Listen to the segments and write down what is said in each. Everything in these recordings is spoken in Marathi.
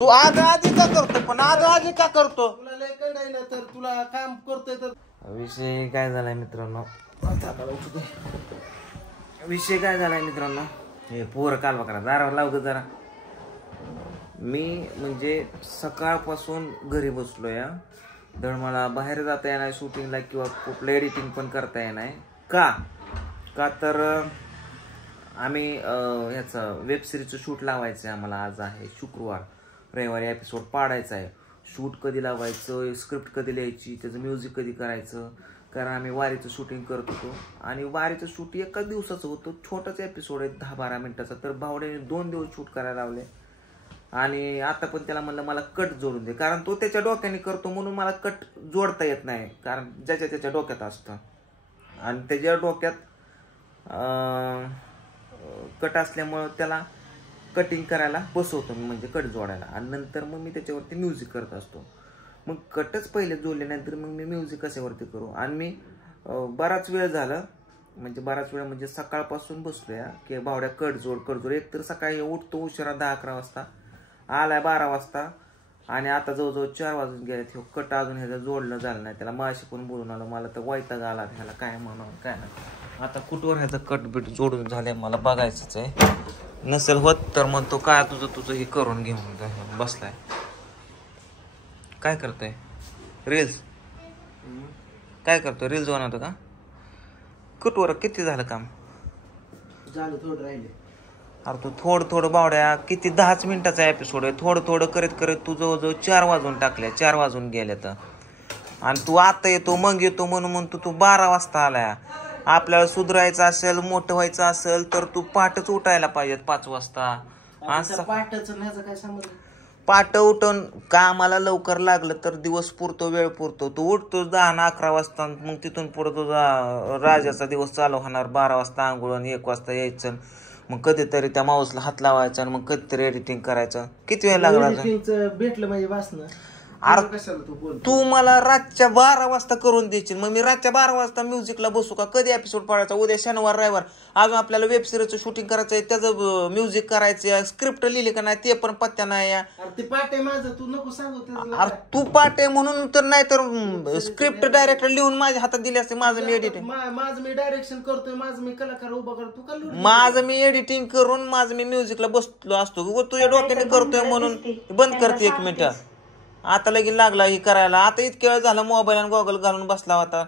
तू आज आधी का करतो पण आज आधी का करतो तुला लय कळाय ना तर तुला काम करतोय तर विषय काय झालाय मित्रांनो विषय काय झालाय मित्रांनो हे पोर कालवा करा दारावर लाव जरा मी म्हणजे सकाळपासून घरी बसलो या तर मला बाहेर जाता येणार शूटिंगला किंवा कुठलं एडिटिंग पण करता येणार का तर आम्ही ह्याचं वेब सिरीजचं शूट लावायचं आहे आम्हाला आज आहे शुक्रवार रविवारी एपिसोड पाडायचा आहे शूट कधी लावायचं स्क्रिप्ट कधी लिहायची त्याचं म्युझिक कधी करायचं कारण आम्ही वारीचं शूटिंग करत होतो आणि वारीचं शूट एकाच दिवसाचं होतं छोटाच एपिसोड आहे 10-12 मिनिटाचा तर भावड्याने 2 दिवस शूट करायला लावले आणि आता पण त्याला म्हणलं मला कट जोडून दे कारण तो त्याच्या डोक्याने करतो म्हणून मला कट जोडता येत नाही कारण ज्याच्या त्याच्या डोक्यात असतं आणि त्याच्या डोक्यात कट असल्यामुळं त्याला कटिंग करायला बसवतो मी म्हणजे कट जोडायला आणि नंतर मग मी त्याच्यावरती म्युझिक करत असतो मग कटच पहिले जोडल्यानंतर मग मी म्युझिक कशावरती करू आणि मी बराच वेळ झाला म्हणजे सकाळपासून बसलोय की भावड्या कट जोड एक तर सकाळी उठतो उशिरा 10-11 वाजता आलाय 12 वाजता आणि आता जवळजवळ 4 वाजून गेले कट अजून ह्याचं जोडलं झालं नाही त्याला माशी पण बोलून आलं मला तर वैताग आला ह्याला काय म्हणून काय नाही आता कुठवर ह्याचं कट बीट जोडून झालंय मला बघायचंच आहे नसेल होत तर मग तो काय तुझं हे करून घेऊन बसलाय काय करतोय रील्स काय करतोय रील्स बनवतो का कुठवर किती झालं काम झालं थोडं राहिले अरे तू थोडं बावड्या किती 10 मिनिटाचा एपिसोड आहे थोडं करत तू जवळजवळ 4 वाजून टाकल्या 4 वाजून गेल्या तर आणि तू आता येतो मग येतो म्हणून तू 12 वाजता आलाय आपल्याला सुधारायचं असेल मोठं व्हायचं असेल तर तू पहाटच उठायला पाहिजेत 5 वाजता पहाटे उठून कामाला लवकर लागलं तर दिवस पुरतो वेळ पुरतो तू उठतो 10-11 वाजता मग तिथून पुढे तुझा राजाचा दिवस चालू होणार 12 वाजता आंघोळ 1 वाजता यायचं मग कधीतरी त्या माऊसला हात लावायचा आणि मग कधीतरी एडिटिंग करायचं किती वेळ लागला भेटलं म्हणजे वाचणं तू मला रातच्या 12 वाजता करून द्यायची मग मी रातच्या 12 वाजता म्युझिकला बसू का कधी एपिसोड पडायचा उद्या शनिवार रविवार अजून आपल्याला वेब सिरीजचं शूटिंग करायचंय त्याचं म्युझिक करायचं स्क्रिप्ट लिहिली का नाही ते पण पत्त्या नाही तू नको सांगू अरे तू पाटे म्हणून तर नाही तर स्क्रिप्ट डायरेक्ट लिहून माझ्या हातात दिली असते माझं मी एडिटिंग माझं मी डायरेक्शन करतोय माझं मी कलाकार उभा करतो माझं मी एडिटिंग करून माझं मी म्युझिकला बसलो असतो तुझ्या डोक्याने करतोय म्हणून बंद करते 1 मिनिट आता लगेच लागला हे करायला आता इतक्या वेळ झाला मोबाईल आणि गॉगल घालून बसला होता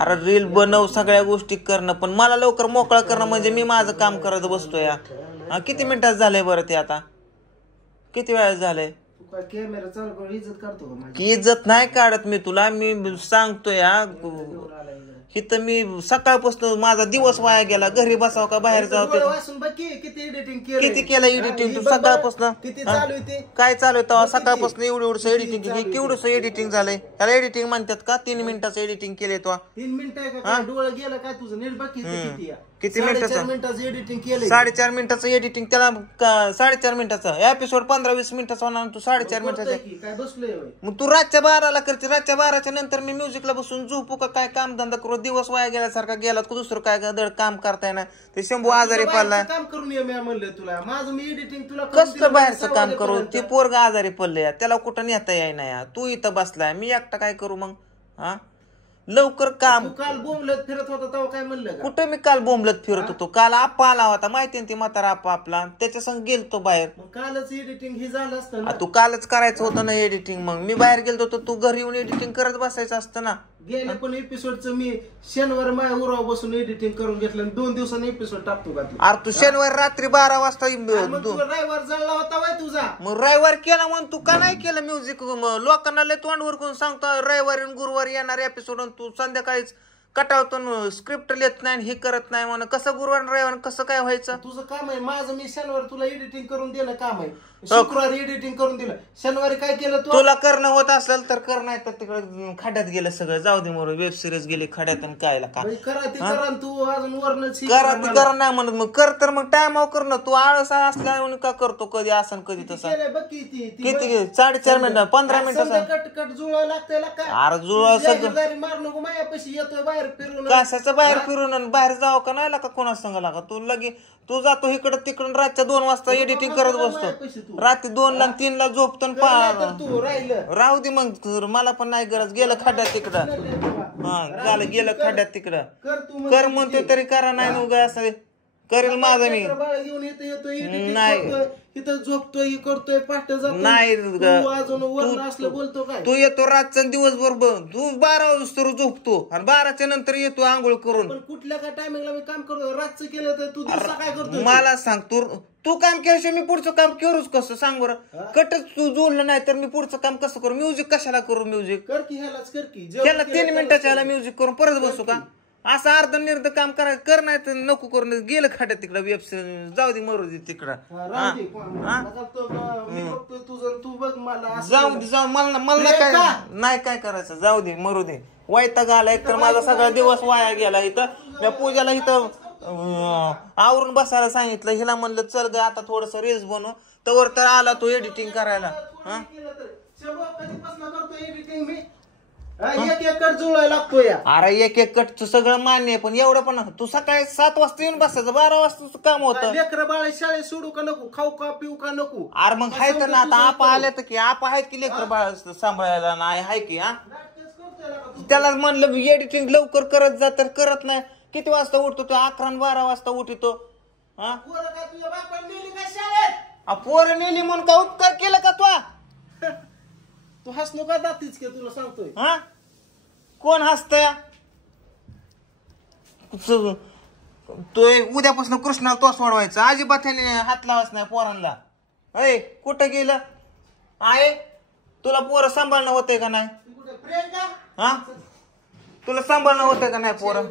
अरे रील बनव सगळ्या गोष्टी करणं पण मला लवकर मोकळा करणं म्हणजे मी माझं काम करत बसतोय किती मिनिटात झालंय बरं ते आता किती वेळा झालंय कॅमेरा चालू करून इज्जत काढतो की इज्जत नाही काढत मी तुला मी सांगतोय इथं मी सकाळपासून माझा दिवस वाया गेला घरी बसावं का बाहेर जावं किती केलं एडिटिंग तू सकाळपासून काय चालू आहे तेव्हा सकाळपासून एवढं एडिटिंग केवढं एडिटिंग झालंय त्याला एडिटिंग म्हणतात का 3 मिनिटाचं एडिटिंग केलंय तो 3 मिनिटं डोळा गेला काय तुझं नीट बाकी किती मिनिटाचं एडिटिंग केलं 4.5 मिनिटाचं एडिटिंग त्याला 4.5 मिनिटाचं एपिसोड 15-20 मिनिटाचा होणार तू 4.5 मिनिटाचं काय बसलोय मग तू रातच्या 12ला करते रातच्या 12च्या नंतर मी म्युझिकला बसून झोपू का काय काम धंदा करू दिवस वाया गेल्यासारखा गेला दुसरं काय दड काम करताय ना ते शंभू आजारी पडलाय काम करून ये म्हणलं तुला माझं मी एडिटिंग तुला कसं बाहेरचं काम करू ते पोरगा आजारी पडले त्याला कुठं नेता येईना तू इथं बसलाय मी एकटा काय करू मग लवकर काम काल बोंबलत फिरत होता तेव्हा काय म्हणलं कुठं मी काल बोंबलत फिरत होतो काल आप्पा आला होता माहिती ती म्हातारा आप्पा आपला त्याच्या संग गेलतो बाहेर कालच एडिटिंग हे झालं असतं तू कालच करायचं होतं ना एडिटिंग मग मी बाहेर गेलो तर तू घरी येऊन एडिटिंग करत बसायचं असतं ना गेल्या पण एपिसोडचं मी शनिवार माझ्या उराव बसून एडिटिंग करून घेतलं आणि 2 दिवसांनी एपिसोड टाकतो का तू अरे तू शनिवार रात्री 12 वाजता रविवार जळला होता वय तुझा मग रविवार केला म्हणून तू का नाही केलं म्युझिक लोकांना लय तोंडवर करून सांगतो रविवारी गुरुवारी येणार एपिसोड तू संध्याकाळीच कटावतो स्क्रिप्ट लिहित नाही हे करत नाही म्हणून कसं गुरुवार रविवार कसं काय व्हायचं तुझं काम आहे माझं मी शनिवार तुला एडिटिंग करून दिलं काम आहे शुक्रवारी एडिटिंग करून दिलं शनिवारी काय केलं तुला करणं होत असेल तर कर नाही तर तिकडे खड्यात गेलं सगळं जाऊ दे मग वेब सिरीज गेली खड्यात आणि कायला का करा तू अजून वरणच करा नाही म्हणत मग कर तर मग टायमावर कर ना तू आळस असल्या का करतो कधी असं कधी तसं किती 4.5 मिनिटं 15 मिनिटं कट जुळावं लागतंय अरे जुळा सगळं मार नको मायापाशी येतोय बाहेर बाहेर फिरून कशाचं बाहेर फिरून आणि बाहेर जावं का नाही का कोणा सांगा लागा तू जातो इकडं तिकडून रातच्या 2 वाजता एडिटिंग करत बसतो रात्री 2 ला 3 ला झोपतो तू राहिलं राहू दे मग मला पण नाही गरज गेलं खड्ड्यात तिकडं झालं गेलं खड्ड्यात तिकडं कर म्हणतो तरी करा नाही उगा असं करेल माझं मी घेऊन येतो इथं झोपतोय करतोय पाठ नाही असलं बोलतो काय तू येतो रातचा दिवसभर तू 12 वाजता झोपतो आणि 12च्या नंतर येतो आंघोळ करून पण कुठल्या काय टायमिंगला मी काम करतो रातचं केलं तर तू दिवसा काय करतो मला सांग तू काम केल्याशिवाय मी पुढचं काम करूच कसं सांग बरं कटच तू जोडलं नाही तर मी पुढचं काम कसं करू म्युझिक कशाला करू म्युझिक कर की ह्यालाच कर की ह्याला 3 मिनिटाच्या ह्याला म्युझिक करून परत बसू का असं अर्ध निर्ध काम कर नाही तर नको करून गेलं खाट्यात तिकडं वेब जाऊ दे मरू दे तिकडं जाऊ मला नाही काय करायचं जाऊ दे मरू दे वैताग आला एक तर माझा सगळा दिवस वाया गेला इथं या पूजाला इथं आवरून बसायला सांगितलं हिला म्हणलं चल ग आता थोडस रील्स बनव तवर तर आला तो एडिटिंग करायला अरे एक कट सगळं मान्य आहे पण एवढं पण तू सकाळी 7 वाजता येऊन बसायचं 12 वाजता काम होतं लेकरं बाळ शाळेत सोडू का नको खाऊ का पिऊ का नको अरे मग हाय तर ना आता आपा आल्या तर की आपा आहेत की लेकर बाळ सांभाळायला नाही हाय की त्याला म्हणलं एडिटिंग लवकर करत जा तर करत नाही किती वाजता उठतो तो 11 आणि 12 वाजता उठतो पोरं नेली म्हणून का उपकार केलं का तू तू हसलो का दातीच की तुला सांगतोय कोण हसतय तो उद्यापासून कृष्णाला तोच वाढवायचा अजिबात त्याने हात लावायच नाही पोरांना अय कुठं गेलं आहे तुला पोरं सांभाळणं होतंय का नाही तुला सांभाळणं होतंय का नाही पोरं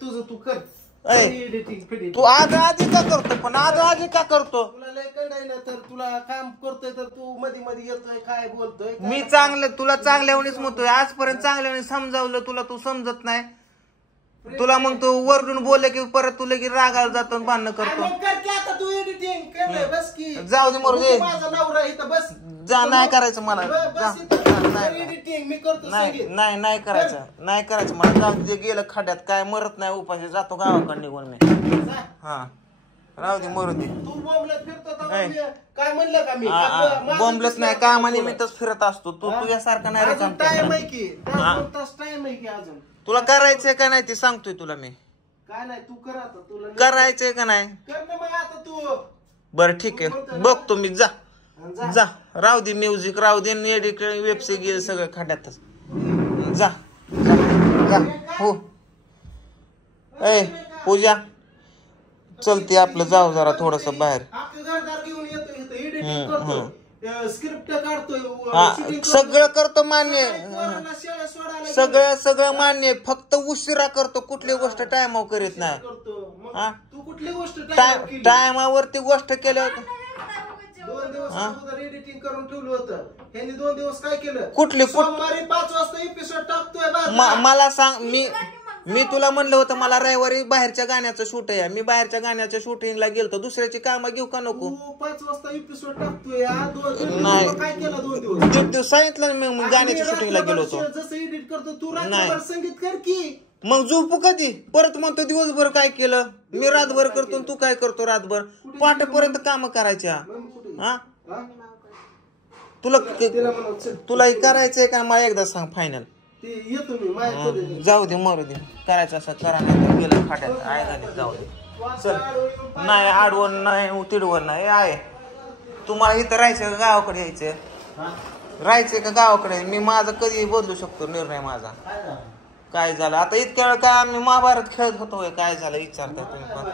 तुझं तू कर तू आधी का करतो पण आधी का करतो तुला लय कंडाय ना तर तुला काम करतोय तर तू मध्ये मध्ये येतोय काय बोलतोय मी तुला चांगल्यावणीच म्हणतोय आजपर्यंत चांगल्यावणी समजावलं तुला तू समजत नाही तुला मग तू वरडून बोलले की परत तू लगेच रागाला जातो भांडणं करतो आता तू एडिटिंग बस की जाऊ दे मरू दे माझा नवरा इथं बस जा नाही करायचं मला एडिटिंग मी करतो नाही करायचं मला जाऊ दे गेलं खड्यात काय मरत नाही उपाशी जातो गावाकडे निघून मी राहू दे मरू दे तू बोंबलत फिरतो काय म्हणलं का मी बोंबलत नाही कामानिमित्तच फिरत असतो तू तुझ्यासारखं नाही टाइम आहे की टाइम आहे की अजून तुला करायचंय का नाही ते सांगतोय तुला मी काय नाही तू कर आता तुला करायचंय का नाही कर ना मग आता तू बरं ठीक आहे बघतो मी जा राहू दे म्युझिक राहू दे एडिट वेब सिरीज सगळं खड्यातच जा हो ए पूजा चलते आपलं जाऊ जरा थोडस बाहेर स्क्रिप्ट काढतोय सगळं करतो मान्य सगळं मान्य फक्त उशिरा करतो कुठली गोष्ट टायमावर करीत नाही तू कुठली गोष्ट टायमावरती गोष्ट केल्या 2 दिवस अगोदर एडिटिंग करून ठेवलं होतं ह्यांनी 2 दिवस काय केलं कुठले सोमवारी 5 वाजता एपिसोड टाकतोय मला सांग मी तुला म्हणलं होतं मला रविवारी बाहेरच्या गाण्याचं शूट आहे मी बाहेरच्या गाण्याच्या शूटिंगला गेलतो दुसऱ्याची कामं घेऊ का नको 5 वाजता एपिसोड टाकतोय नाही काय केलं 2 दिवस सांगितलं मी गाण्याच्या शूटिंगला गेलो होतो जसं एडिट करतो तू रात्रभर संगीत कर की मग झोपू कधी परत म्हणतो दिवसभर काय केलं मी रातभर करतो तू काय करतो रातभर पाठपर्यंत काम करायच्या तुला करायचंय का मला एकदा सांग फायनल जाऊ दे मरू दे करायचं असं करा नाही गेलं फाट्यात आहे झाली जाऊ दे चल नाही आडवण नाही तिडवण नाही आहे तुम्हाला इथं राहायचं का गावाकडे राहायचंय का गावाकडे मी माझं कधी बदलू शकतो निर्णय माझा काय झालं आता इतक्या वेळ काय आम्ही महाभारत खेळत होतो काय झालं विचारता तुम्ही पण